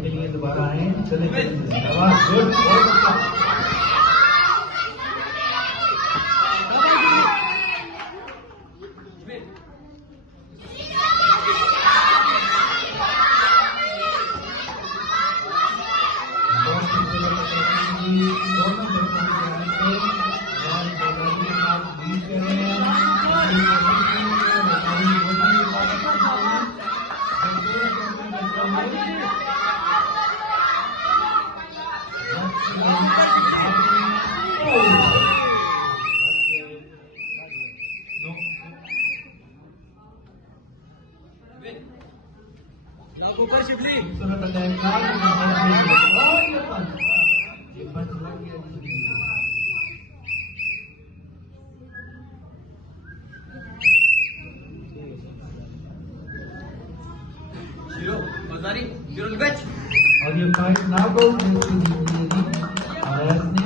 के लिए दोबारा आए चले गुड ऊपर शिवली और ये फाइट ना गो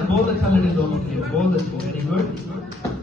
बहुत अच्छा लगे दोनों के बहुत अच्छे वेरी गुड